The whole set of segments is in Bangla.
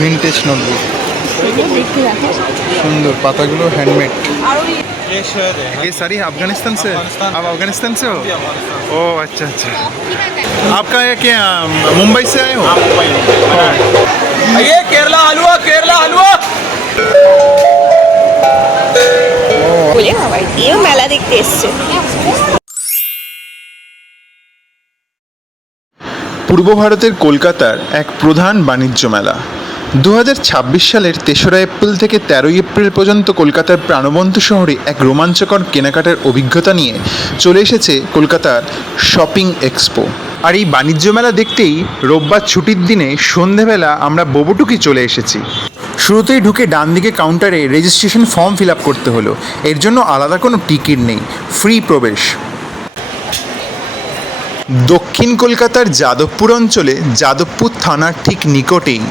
ভিনটেজ নোটবুক, सुंदर पातागुलो हैंडमेड। ये शहर है। ये सारी अफगानिस्तान से? आप अफगानिस्तान से हो? ओ अच्छा अच्छा। आपका ये क्या मुंबई से आए हो? ये केरला हलवा, केरला हलवा। বলে আবার এও মেলা দেখতে এসছে। পূর্ব ভারতের কলকাতার এক প্রধান বাণিজ্য মেলা 2026 সালের 3রা এপ্রিল থেকে 13ই এপ্রিল পর্যন্ত কলকাতার প্রাণবন্ত শহরে এক রোমাঞ্চকর কেনাকাটার অভিজ্ঞতা নিয়ে চলে এসেছে কলকাতার শপিং এক্সপো। আর এই বাণিজ্য মেলা দেখতেই রোববার ছুটির দিনে সন্ধেবেলা আমরা বোবোটুকি চলে এসেছি। শুরুতেই ঢুকে ডান দিকে কাউন্টারে রেজিস্ট্রেশন ফর্ম ফিল আপ করতে হলো। এর জন্য আলাদা কোনো টিকিট নেই, ফ্রি প্রবেশ। দক্ষিণ কলকাতার যাদবপুর অঞ্চলে যাদবপুর থানার ঠিক নিকটেই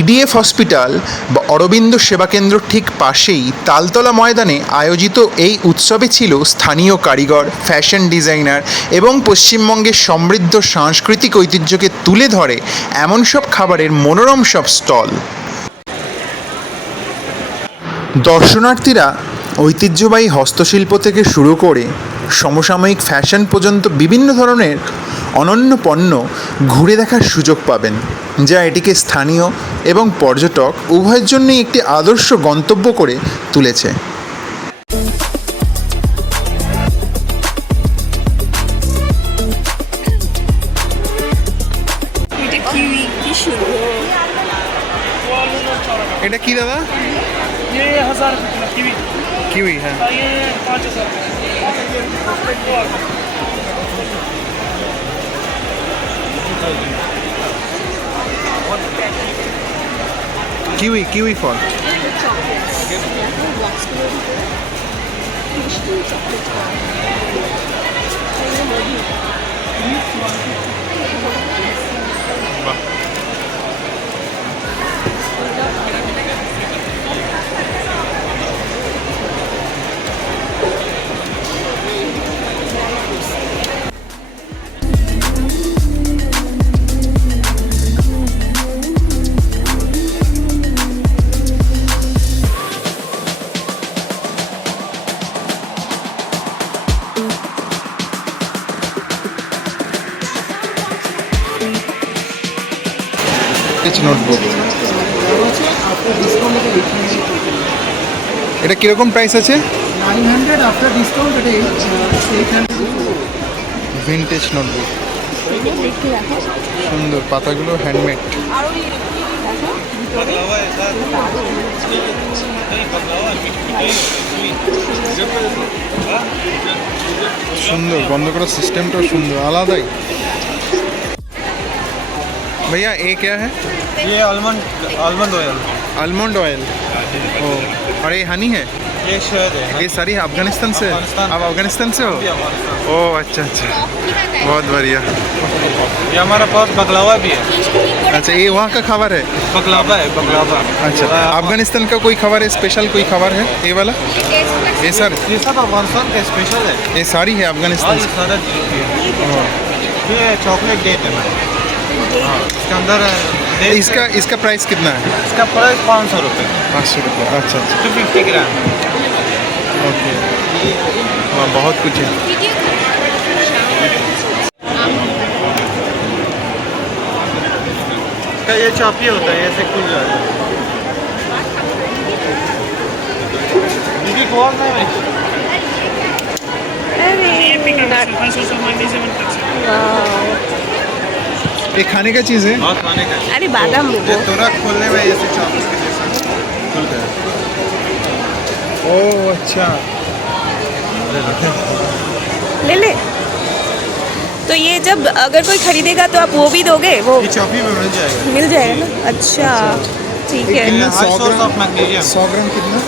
ইডিএফ হসপিটাল বা অরবিন্দ সেবাকেন্দ্র ঠিক পাশেই তালতলা ময়দানে আয়োজিত এই উৎসবে ছিল স্থানীয় কারিগর, ফ্যাশন ডিজাইনার এবং পশ্চিমবঙ্গের সমৃদ্ধ সাংস্কৃতিক ঐতিহ্যকে তুলে ধরে এমন সব খাবারের মনোরম সব স্টল। দর্শনার্থীরা ঐতিহ্যবাহী হস্তশিল্প থেকে শুরু করে সমসাময়িক ফ্যাশন পর্যন্ত বিভিন্ন ধরনের অনন্য পণ্য ঘুরে দেখার সুযোগ পাবেন, যা এটিকে স্থানীয় এবং পর্যটক উভয়ের জন্যই একটি আদর্শ গন্তব্য করে তুলেছে। এটা কি দাদা? ये 1000 कीवी কিউই, হ্যাঁ। ये 5000 কিউই ফল। নোটবুক, এটা কিরকম প্রাইস আছে? 900 after discount it is 800। Vintage notebook, সুন্দর পাতাগুলো হ্যান্ডমেড। সুন্দর, বন্ধ করার সিস্টেমটাও সুন্দর, আলাদাই। भैया ये क्या है? ये आलमंड ऑयल। Almond oil. ओ, और ये हनी है? ये शहर है। ये सारी अफगानिस्तान से? आप अफगानिस्तान से हो? ओ अच्छा अच्छा, बहुत बढ़िया। ये हमारा पास बकलावा भी है। अच्छा, ये वहाँ का खबर है? बकलावा है, बकलावा। अच्छा, अफगानिस्तान का कोई खबर है, स्पेशल कोई खबर है ये वाला? ये सर, ये सब अफगानिस्तान का स्पेशल है। ये सारी है अफगानिस्तान ये से? सारा चीज़ है। ये चॉकलेट डेट है मैम। हाँ, इसके अंदर इसका प्राइस कितना है? इसका प्राइस 500 रुपये। 500 रुपये। अच्छा अच्छा, 250 ग्राम। ओके। हाँ, बहुत कुछ है। इसका ये चॉपी होता है, ऐसे खुल जाता है। दीदी खोल नहीं है। ये पिकअप है 500 से मैग्नीशियम तक से। ये खाने का चीज़ है? हाँ, खाने का। আরে বাদাম ये নেবো। थोड़ा खोलने में ऐसे चॉपिस के जैसा खुलता है। ओह अच्छा, ले ले। तो ये जब अगर कोई खरीदेगा तो आप वो भी दोगे? वो ये चॉपी में मिल जाएगा। ना? अच्छा ठीक है। कितना? High source of magnesium. 100 ग्राम कितना?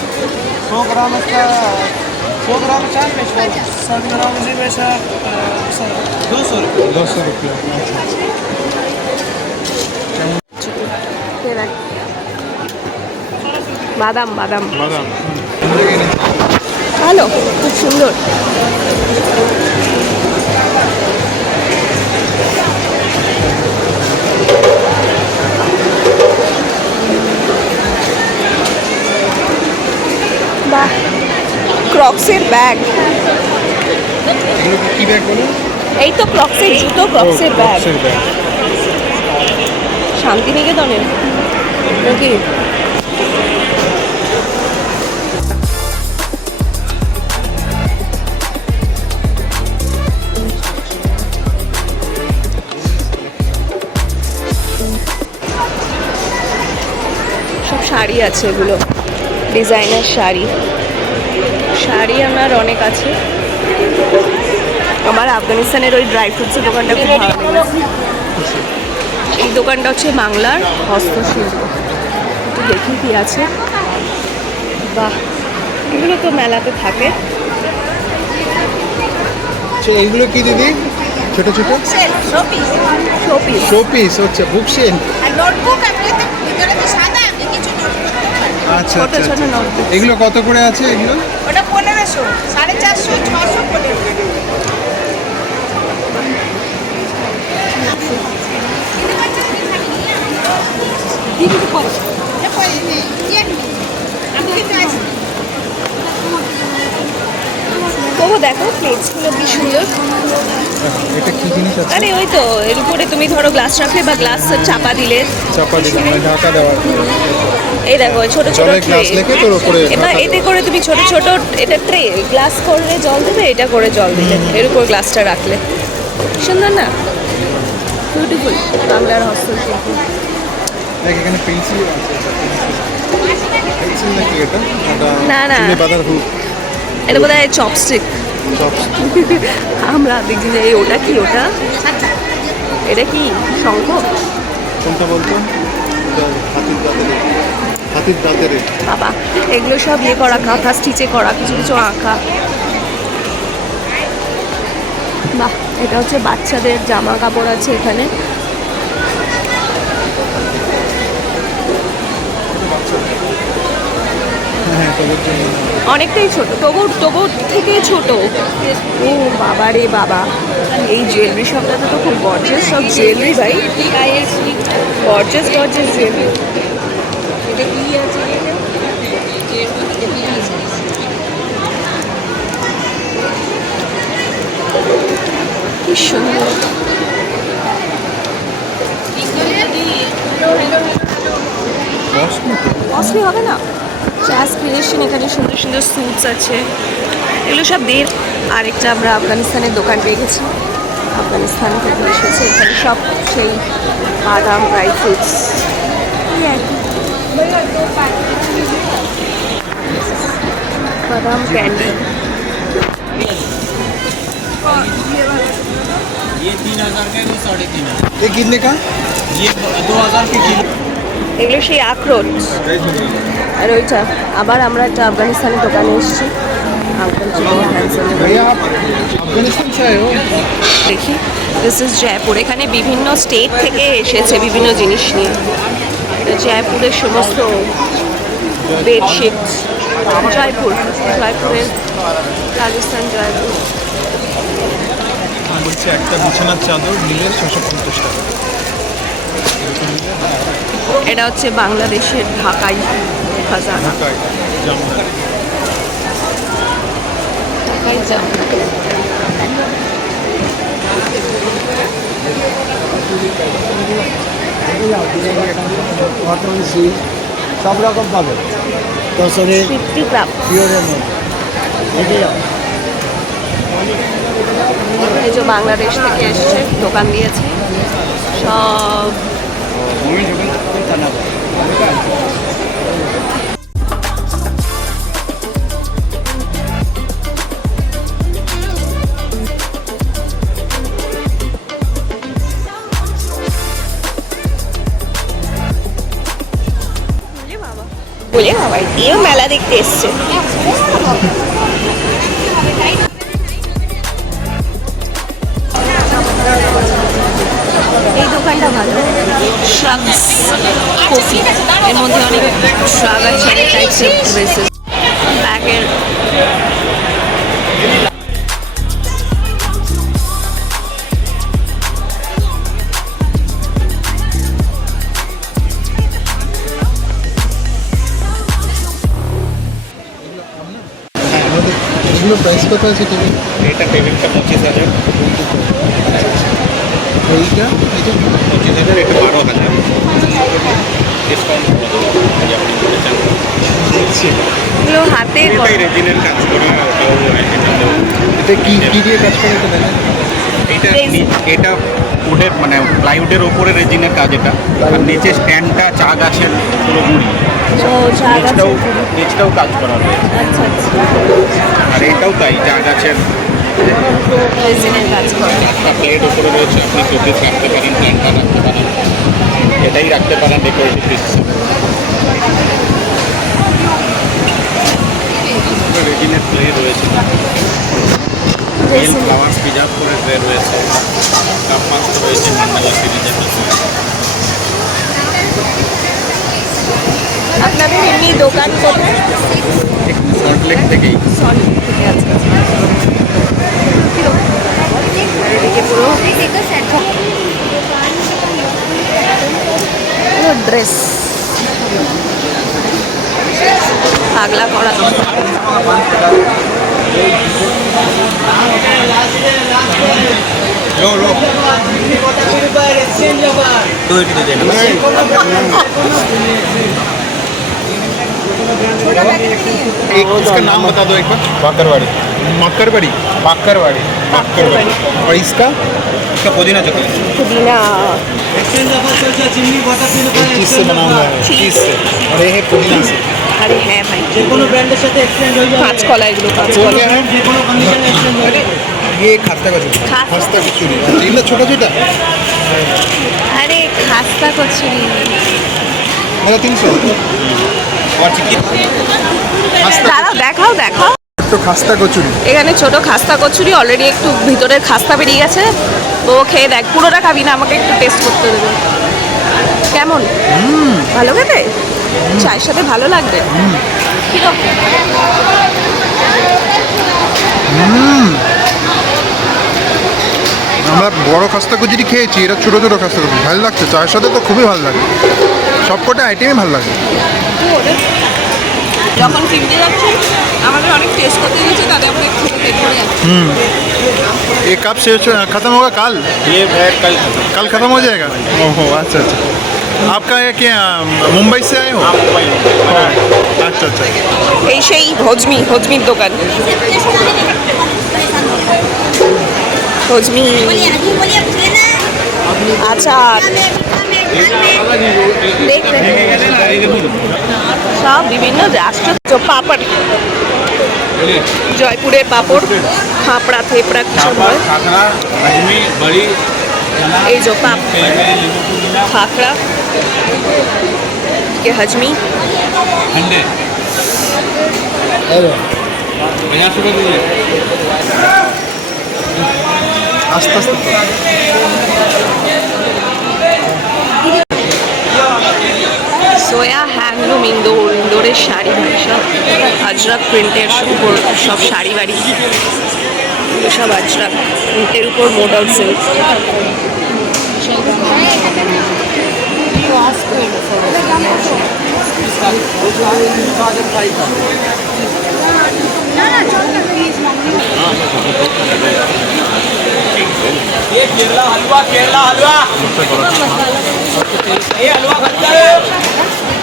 100 ग्राम इसका 100 ग्राम चार में 100 ग्राम से वैसा 200 रुपये। 200 रुपये। বাদাম বাদাম বাদাম ভালো, খুব সুন্দর। ক্রক্সের ব্যাগ, কি ব্যাগ বলুন? এই তো ক্রক্সের জুতো, ক্রক্সের ব্যাগ। শান্তিনিকেতনের নাকি? সব শাড়ি আছে, এগুলো ডিজাইনার শাড়ি। শাড়ি আমার অনেক আছে। আমার আফগানিস্তানের ওই ড্রাই ফ্রুটসের দোকানটা খুব ভালো লেগেছে। এই দোকানটা হচ্ছে বাংলার হস্তশিল্প। একটু দেখি কি আছে। বাহ, এগুলো তো মেলাতে থাকে। আচ্ছা, এইগুলো কি দিদি? ছোট ছোট শোপিস। শোপিস হচ্ছে বুক সেল। আচ্ছা ছোট আচ্ছা ছোট আচ্ছা। নোটবুক। এগুলো কত করে আছে এগুলো? ওটা 1500, 450, 600, 1500। তবু দেখো প্লেটসগুলো কি সুন্দর। এটা কি জিনিস আছে? আরে ওই তো এর উপরে তুমি ধরো গ্লাস রাখলে বা গ্লাস চাপা দিলে। চাপা দিলাম, মানে ঢাকা দেওয়ার। এই দেখো ছোট ছোট জলের গ্লাস রেখে তোর উপরে এবার ঢাকা এতে করে তুমি ছোট ছোট, এটা ট্রে, গ্লাস করলে জল দেবে, এটা করে জল দিলে, এর উপর গ্লাসটা রাখলে। সুন্দর না? বিউটিফুল। বাংলার হস্তশিল্প। দেখ এখানে পেন্সিল আছে। পেন্সিল নাকি এটা? না, না। চিনে বাঁধার হুক। এটা বোধ হয় চপস্টিক। আমরা দেখছি যে এই ওটা কি, ওটা এটা কি শঙ্খ? কোনটা বলতো? হাতির দাঁতের। বাবা, এগুলো সব ইয়ে করা, কাঁথা স্টিচে করা, কিছু কিছু আঁকা। বাহ, এটা হচ্ছে বাচ্চাদের জামা কাপড় আছে এখানে। হ্যাঁ, তোদের জন্য। অনেকটাই ছোট, তবু তবু থেকে ছোট। ও বাবা রে বাবা, এই জুয়েলারি শপটাতে তো খুব গর্জিয়াস সব জুয়েলারি ভাই। Gorgeous gorgeous jewellery. কি সুন্দর। কস্টলি হবে না? চাস ক্রিয়েশন, এখানে সুন্দর সুন্দর স্যুটস আছে, এগুলো সব দের। আরেকটা আমরা আফগানিস্তানের দোকান পেয়ে গেছি। আফগানিস্তান থেকে এসেছে, এখানে সব সেই বাদাম, ড্রাই ফ্রুটস, বাদাম ক্যান্ডি। ये 3000 का है, वो 3.5 ये कितने का? ये 2000 के किलो। এগুলো সেই আখরোট। আর ওইটা আবার আমরা একটা আফগানিস্তানের দোকানে এসেছি। भैया आप अफगानिस्तान से आए हो? দেখি, দিস ইজ জয়পুর। এখানে বিভিন্ন স্টেট থেকে এসেছে বিভিন্ন জিনিস নিয়ে। এটা জয়পুরের সমস্ত বেডশিট। জয়পুরের রাজস্থান, জয়পুর। বলছি একটা বিছানার চাদর নিলে 650 টাকা। এটা হচ্ছে বাংলাদেশের ঢাকাই খাজানা। ঢাকায় জামা। ঢাকাই জামা। সব রকম পাবে তসরে 50 গ্রাম। পিওরের মধ্যে এই যে বাংলাদেশ থেকে এসছে, দোকান দিয়েছে সব। বলে বাবা, এও মেলা দেখতে এসছে। এই দোকানটা ভালো, শ্রাগস কফি। এর মধ্যে অনেক শ্রাগ আছে, অনেক টাইপসের ড্রেসেস, ব্যাগের। এগুলো প্রাইস কত আছে টিভি? এটা টেবিলটা 25,000, এইটা এটা 25,000, এটা 12,000 ডিসকাউন্ট করে দেবো যদি আপনি নিতে চান। এগুলো হাতের এটাই রেজিনের কাজ করা, ওটাও এটাতেও। এটা কি দিয়ে কাজ করে এটা দেখেন? এটা উডের মানে প্লাইউডের ওপরে রেজিনের কাজ এটা, আর নিচে স্ট্যান্ডটা চা গাছের পুরো গুঁড়ি, ও চা নিচটাও নিচটাও কাজ করা রয়েছে। আচ্ছা আচ্ছা আর এটাও তাই, চা গাছের রেজিনের কাজ করে। প্লেট ওপরে রয়েছে, আপনি শোপিস রাখতে পারেন, প্ল্যান্টটা রাখতে পারেন, এটাই রাখতে পারেন ডেকোরেটিভ পিস হিসেবে। রেজিনের প্লে রয়েছে, মেল ফ্লাওয়ার্স প্রিজার্ভ করে ট্রে রয়েছে, কাপ মাস্ক রয়েছে মান্ডালা সিরিজের। আপনাদের এমনি দোকান কোথায়? সল্টলেক থেকেই সল্টলেক থেকে আছে। এদিকে পুরো ড্রেস পাগলা করা। लो लो एक इसका नाम बता दो एक बार। बाकरवाड़ी। मक्करवाड़ी। बाकरवाड़ी। बाकरवाड़ी। और इसका इसका पुदीना चॉकलेट पुदीना चीज से बना हुआ है, चीज से, और ये है पुदीना से। আরে হ্যাঁ ভাই যে কোনো ব্র্যান্ডের সাথে এক্সচেঞ্জ হয়ে যাবে কাঁচকলা এগুলো वो কাঁচকলা क्या है? যে কোনো কন্ডিশনে এক্সচেঞ্জ হয়ে যাবে ये खास्ता कचौरी। खास्ता कचौरी, अच्छा इतना छोटा छोटा আরে খাস্তা কচুরি मतलब 300। और चिकन खास्ता দাঁড়াও দেখাও দেখাও तो खास्ता कचौरी এখানে ছোট খাস্তা কচুরি অলরেডি একটু ভিতরের খাস্তা বেরিয়ে গেছে। ও খেয়ে দেখ, পুরোটা খাবি না, আমাকে একটু টেস্ট করতে দেবে। কেমন? ভালো খেতে? চায়ের সাথে ভালো লাগবে। কিরকম? আমরা বড় খাস্তা কচুরি খেয়েছি, এটা ছোটো ছোটো খাস্তা কচুরি ভালো লাগছে, চায়ের সাথে তো খুবই ভালো লাগে, সবকটা আইটেমই ভালো লাগে। যখন কিনতে যাচ্ছি আমাদের অনেক টেস্ট করতে দিয়েছে, তাদের আমরা একটু পেট ভরে যাচ্ছি। ये कब से खत्म होगा? कल ये ब्रेड कल कल खत्म हो जाएगा? ओहो अच्छा अच्छा। आपका ये क्या मुंबई से आए हो? मुंबई अच्छा अच्छा। এই সেই হজমির দোকান। হজমি আচার দেখবেন সব বিভিন্ন রাষ্ট্র পাপড়, জয়পুরের পাপড়, ফাঁপড়া থেপড়া কিছু হয়। खाखरा हजमी बड़ी এই যে পাপ খাকড়া के हजमी ठंडे 50 रुपये दीजिए। আস্তে আস্তে তো। সোয়া হ্যান্ডলুম ইন্দোরের শাড়ি ভাই, সব আজরাক প্রিন্টের উপর সব শাড়ি বাড়ি, এগুলো সব আজরাক প্রিন্টের উপর মোডাল সিল্ক। ये केरला हलवा ये हलवा खाता है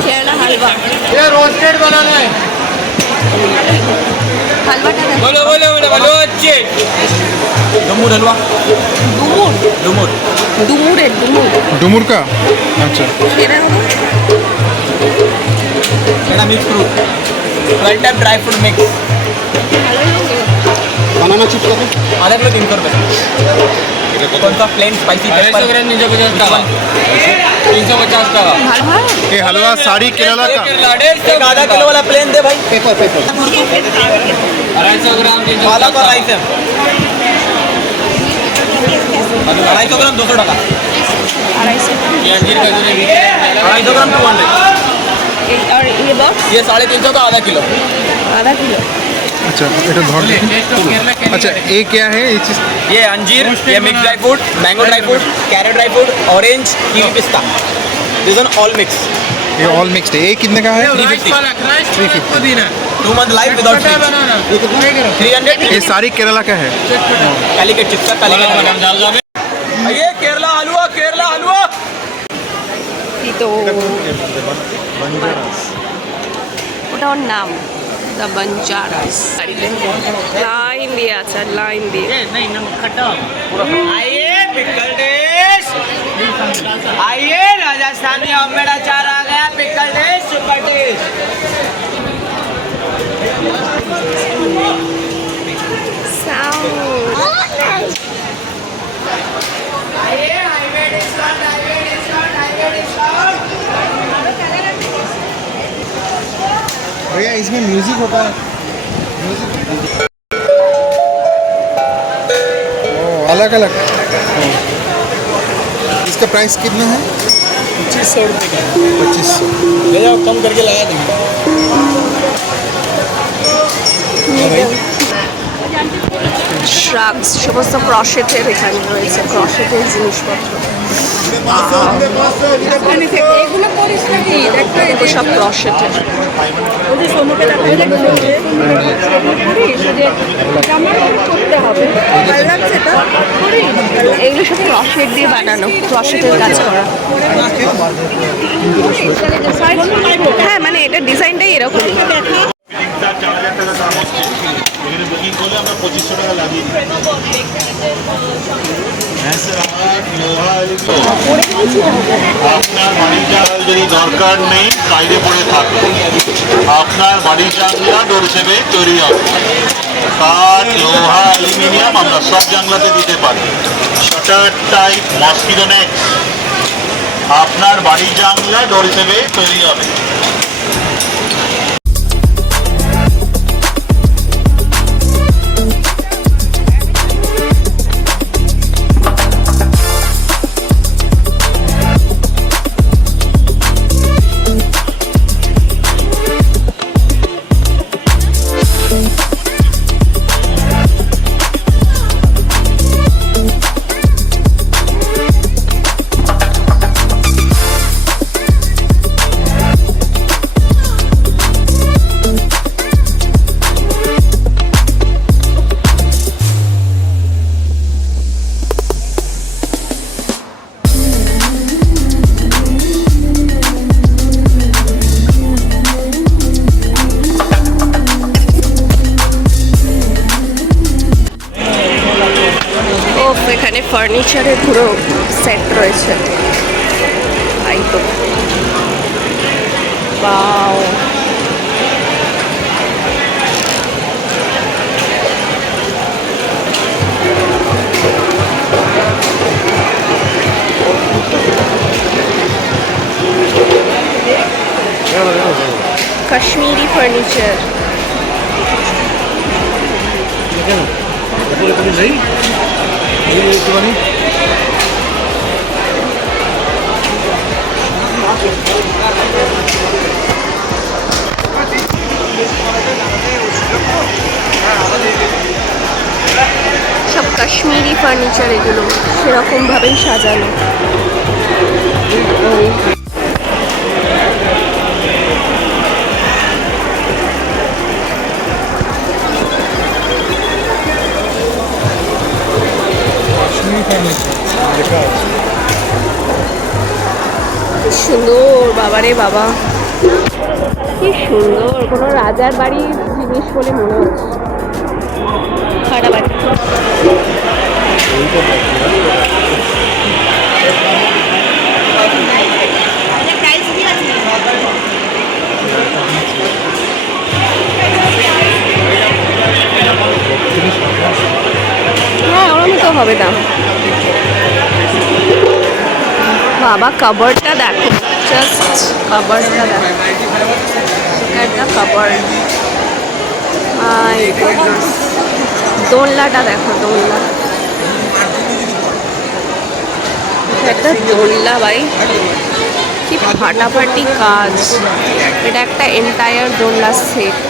কেরালা হালুয়া, ये रोस्टेड बनाना है হালুয়াটা দেখ। बोलो बोलो बोलो बोलो अच्छे डुमुर हलवा ডুমুর डुमुर ডুমুরের ডুমুর डुमुर का अच्छा। এটা হলো मेरा mix fruit 12 type dry fruit mix banana chips का आधा किलो 300 रुपये कौन सा प्लेन स्पाइसी पेपर 350 टाका 350 टाका ভালো হয়। ये हलवा साड़ी केरला का। एक आधा किलो वाला प्लेन दे भाई पेपर पेपर 250 ग्राम पालक और राइस है 250 ग्राम 200 टाका 250 ग्राम 200 আর ये बॉक्स ये 350 का आधा किलो आधा किलो। अच्छा এটা ধর দেখি। अच्छा ये क्या है ये चीज? ये अंजीर ये mix dry fruit mango dry fruit carrot dry fruit orange kiwi पिस्ता दिस ऑन ऑल मिक्स ये ऑल मिक्स्ड है। ये कितने का है? 350 2 month live without fees 300 ये सारी केरला का है। कालीकट चिप्स कालीकट ये केरला हलवा তো ওটা ওর নাম দ্য বঞ্জারাস লাইন দিয়ে আছে লাইন দিয়ে आइए पिकल डिश आइए राजस्थानी ऑमलेट अचार आ गया pickle dish super dish sound आइए हाईवे डिस्काउंट भैया इसमें म्यूजिक होता है? अलग अलग। इसका प्राइस कितना है? 2500 रुपये का 2500। ले जाओ कम करके लगा देंगे শ্রাগস সমস্ত ক্রশেটের এখানে রয়েছে ক্রশেটের জিনিসপত্র এগুলো করিস নাকি দেখতে এগুলো সব ক্রশেটের ওই যে সোনুকে দেখাই দেখছো যে করিস যে আমার করতে হবে ভালো লাগছে এটা করি এগুলো সব ক্রশেট দিয়ে বানানো ক্রশেটের কাজ করা হ্যাঁ মানে এটা ডিজাইনটাই এরকমই এখানে বুকিং করলে আমরা 2500 টাকা লাগিয়ে দিই আপনার বাড়ির জাল যদি দরকার নেই বাইরে পড়ে থাকে আপনার বাড়ির জানলা ডোর হিসেবে তৈরি হবে কাঠ লোহা অ্যালুমিনিয়াম আমরা সব জানলাতে দিতে পারি শাটার টাইপ মসকিটো নেট আপনার বাড়ির জানলা ডোর হিসেবে তৈরি হবে এখানে ফার্নিচারের পুরো সেট রয়েছে তাই তো বাও কাশ্মীরি ফার্নিচার সব কাশ্মীরি ফার্নিচার এগুলো সেরকম ভাবেই সাজানো কি সুন্দর বাবারে বাবা কি সুন্দর কোনো রাজার বাড়ির জিনিস বলে মনে হচ্ছে খারাপ বাড়ি হ্যাঁ ওরমই তো হবে দাম বাবা কভারটা দেখো জাস্ট কভারটা দেখো একটা কভার মাই গডনেস দোলনাটা দেখো দোলনা একটা দোলনা ভাই কি ফাটাফাটি কাজ এটা একটা এন্টায়ার দোলনা সেট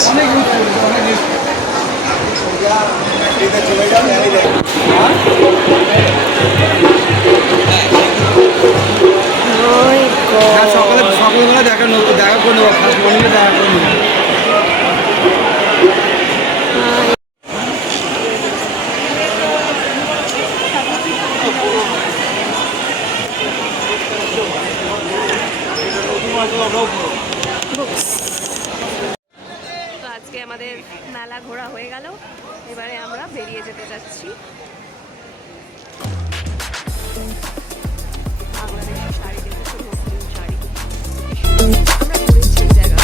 ওই সকালবেলা দেখা করে নেবো, ফার্স্ট মর্নিংয়ে দেখা করে নেবো। তো আজকে আমাদের মেলা ঘোরা হয়ে গেল, এবারে আমরা বেরিয়ে যেতে যাচ্ছি বাংলাদেশের শাড়ি দেখেছি, মুসলিম শাড়ি আমরা ঘুরেছি এই জায়গা।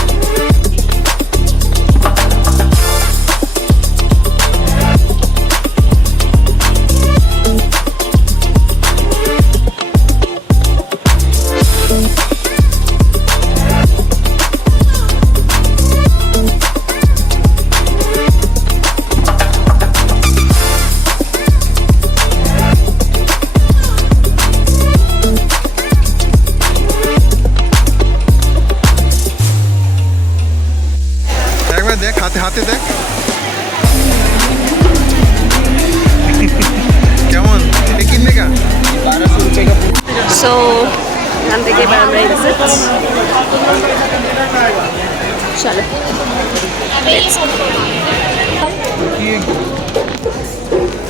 একবার দেখ, হাতে হাতে দেখ কেমন কিনবে কা। সো এখান থেকে এবার আমরা এক্সিট, চলো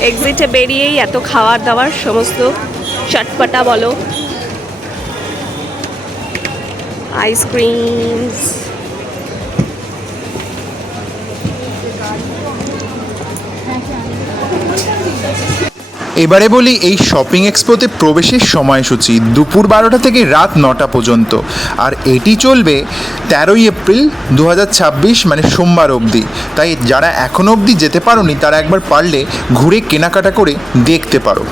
এক্সিটে বেরিয়েই এত খাবার দাবার সমস্ত চটপটা বলো, আইসক্রিমস, এবারে বলি এই শপিং এক্সপোতে প্রবেশের সময়সূচি দুপুর 12টা থেকে রাত 9টা পর্যন্ত, আর এটি চলবে 13ই এপ্রিল 2026 মানে সোমবার অবধি। তাই যারা এখনও অবধি যেতে পারোনি তারা একবার পারলে ঘুরে কেনাকাটা করে দেখতে পারো।